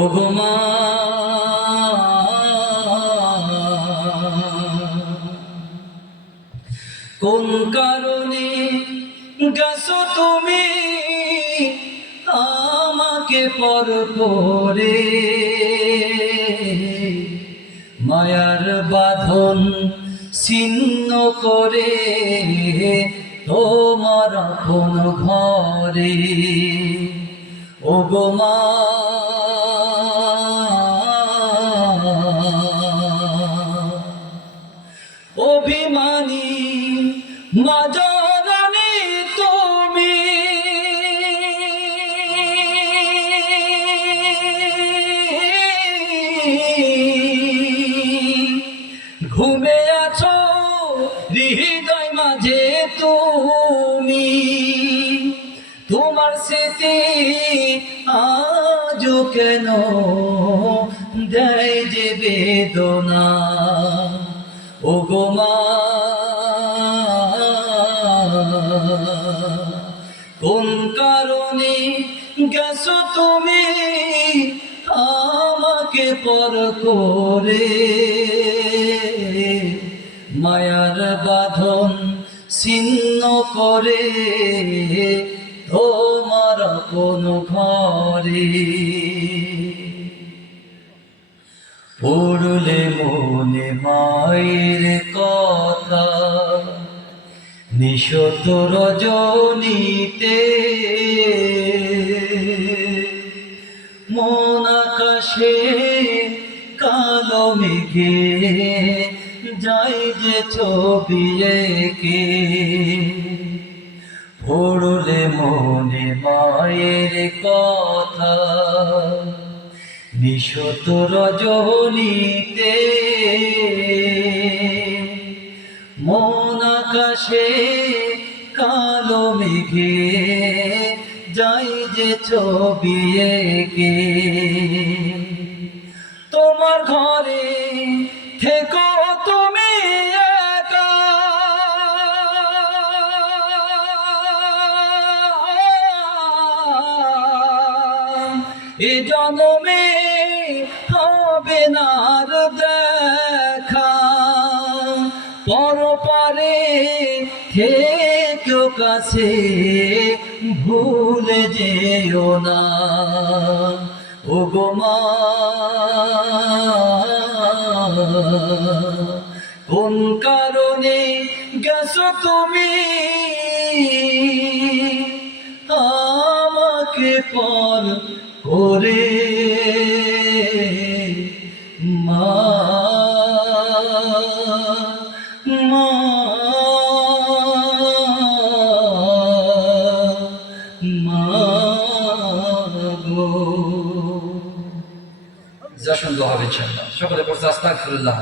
ওগো মা কোন কারণে গেছো তুমি আমাকে পর করে, মায়ার বাঁধন ছিন্ন করে তোমার আপন ঘরে। ওগো মা অভিমানী মা জননী তুমি, ঘুমে আছো হৃদয় মাঝে তুমি, তোমার স্মৃতি আজও কেন দেয় যে বেদনা। ওগো মা কোন কারণে গেছো তুমি আমাকে পর করে, মায়ার বাঁধন ছিন্ন করে তোমার কোন ঘরে। পড়লে মনে মায়ের কথা নিশত রজনীতে, মন আকাশে কালো মেঘে যাই যে ছবি এঁকে। পড়লে মনে মায়ের কথা নিশত রজনীতে, মন আকাশে কালো মেঘে যাই যে ছবি এঁকে। তোমার ঘরে থেকো তুমি একা, এ জন্মে হবে না আর দেখা, পরপারে থেকো কাছে ভুলে যেও না। ওগো মা কোন কারণে গেছো তুমি আমাকে পর করে, মা মা মা গো। যা সুন্দর হবে ইনশাআল্লাহ। সকলে পড়ছে আস্তাগফিরুল্লাহ।